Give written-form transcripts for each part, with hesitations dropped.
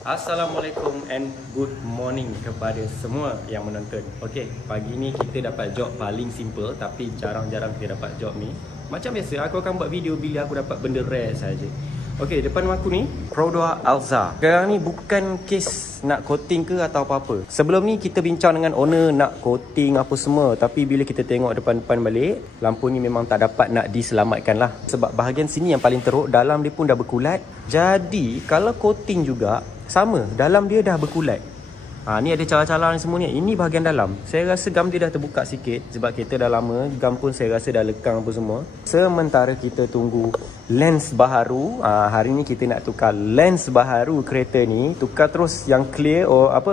Assalamualaikum and good morning kepada semua yang menonton. Okey, pagi ni kita dapat job paling simple tapi jarang-jarang kita dapat job ni. Macam biasa, aku akan buat video bila aku dapat benda rare saja. Okey, depan aku ni Prodoa Alza. Sekarang ni bukan kes nak coating ke atau apa-apa. Sebelum ni kita bincang dengan owner nak coating apa semua, tapi bila kita tengok depan-depan balik, lampu ni memang tak dapat nak diselamatkan lah. Sebab bahagian sini yang paling teruk, dalam dia pun dah berkulat. Jadi kalau coating juga sama, dalam dia dah berkulat. Ni ada calar-calar ni semua ni. Ini bahagian dalam. Saya rasa gam dia dah terbuka sikit sebab kereta dah lama. Gam pun saya rasa dah lekang apa semua. Sementara kita tunggu lens baharu. Hari ni kita nak tukar lens baharu kereta ni. Tukar terus yang clear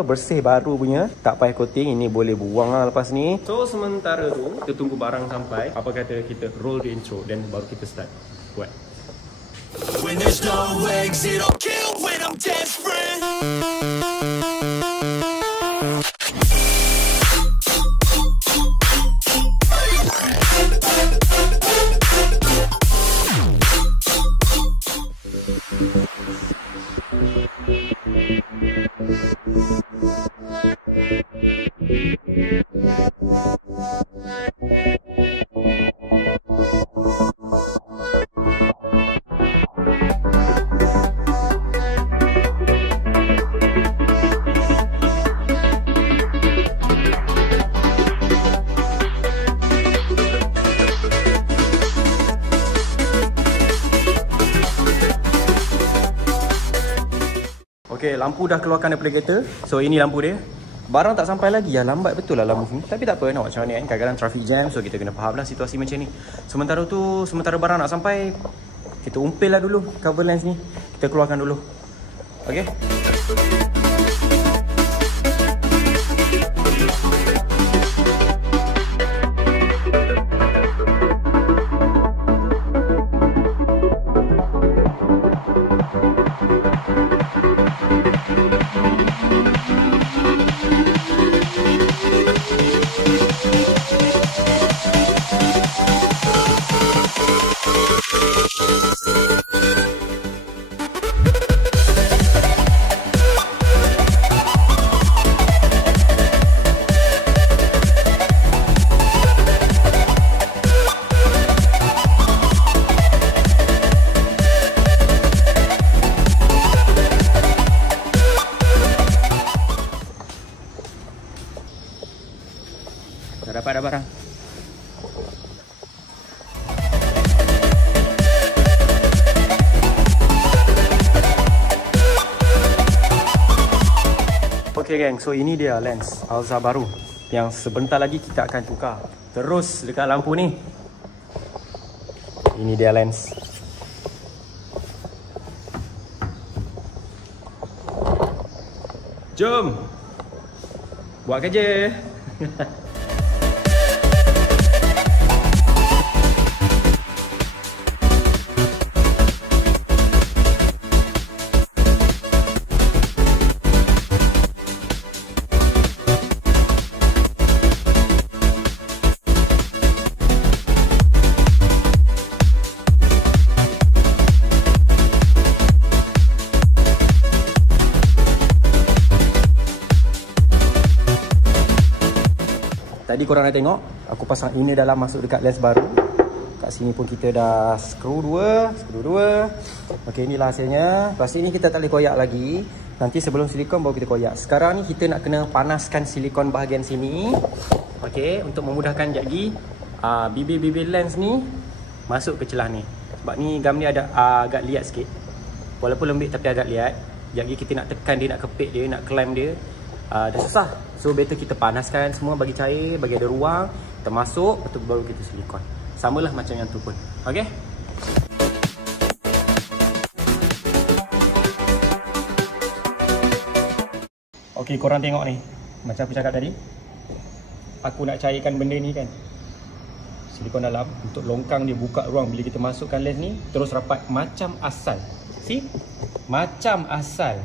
bersih baru punya. Tak payah coating. Ini boleh buang lah lepas ni. So sementara tu kita tunggu barang sampai. Apa kata kita roll the intro dan baru kita start buat. When there's no exit, I'll kill when I'm desperate. Okay, lampu dah keluarkan daripada kereta. So ini lampu dia. Barang tak sampai lagi. Ya, lambat betul lah lampu ni. Tapi tak apa, nak macam mana kan. Kadang-kadang traffic jam. So kita kena faham lah situasi macam ni. Sementara barang nak sampai, kita umpil lah dulu cover lens ni. Kita keluarkan dulu. Okay. Dah dapat dah barang. Okay geng, so ini dia lens Alza baru yang sebentar lagi kita akan tukar. Terus dekat lampu ni. Ini dia lens. Jom buat kerja. Tadi korang dah tengok, aku pasang inner dalam masuk dekat lens baru. Kat sini pun kita dah skru dua. Okey, inilah hasilnya. Lepas ini kita tak boleh koyak lagi. Nanti sebelum silikon baru kita koyak. Sekarang ni kita nak kena panaskan silikon bahagian sini. Okey, untuk memudahkan sekejap lagi, bibir-bibir lens ni masuk ke celah ni. Sebab ni gam ni ada agak liat sikit. Walaupun lembik tapi agak liat. Sekejap lagi kita nak tekan dia, nak kepit dia, nak clamp dia. Dah susah. So better kita panaskan semua, bagi cair, bagi ada ruang. Kita masuk, lepas tu baru kita silikon. Samalah macam yang tu pun. Okay. Okay, korang tengok ni. Macam aku cakap tadi, aku nak cairkan benda ni kan. Silikon dalam untuk longkang dia, buka ruang. Bila kita masukkan lens ni, terus rapat macam asal. See? Macam asal.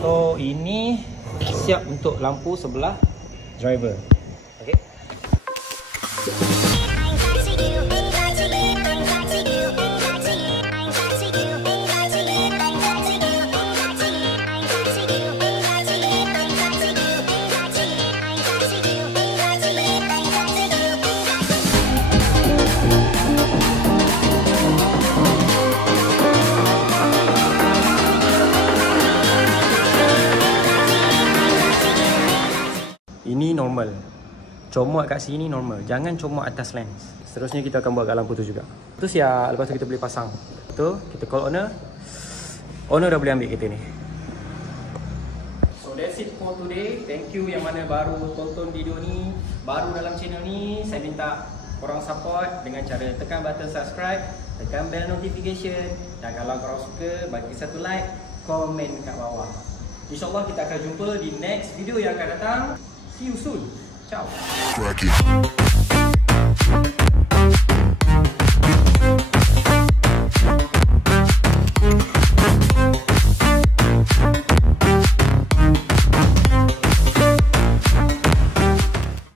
So ini siap untuk lampu sebelah driver. Okay. normal. Comot kat sini normal. Jangan comot atas lens. Seterusnya kita akan buat kat lampu tu juga. Tu siap. Lepas tu kita boleh pasang. Tu kita call owner. Owner dah boleh ambil kereta ni. So that's it for today. Thank you yang mana baru tonton video ni, baru dalam channel ni. Saya minta korang support dengan cara tekan button subscribe, tekan bell notification, dan kalau korang suka bagi satu like, komen kat bawah. InsyaAllah kita akan jumpa di next video yang akan datang. See you soon. Ciao.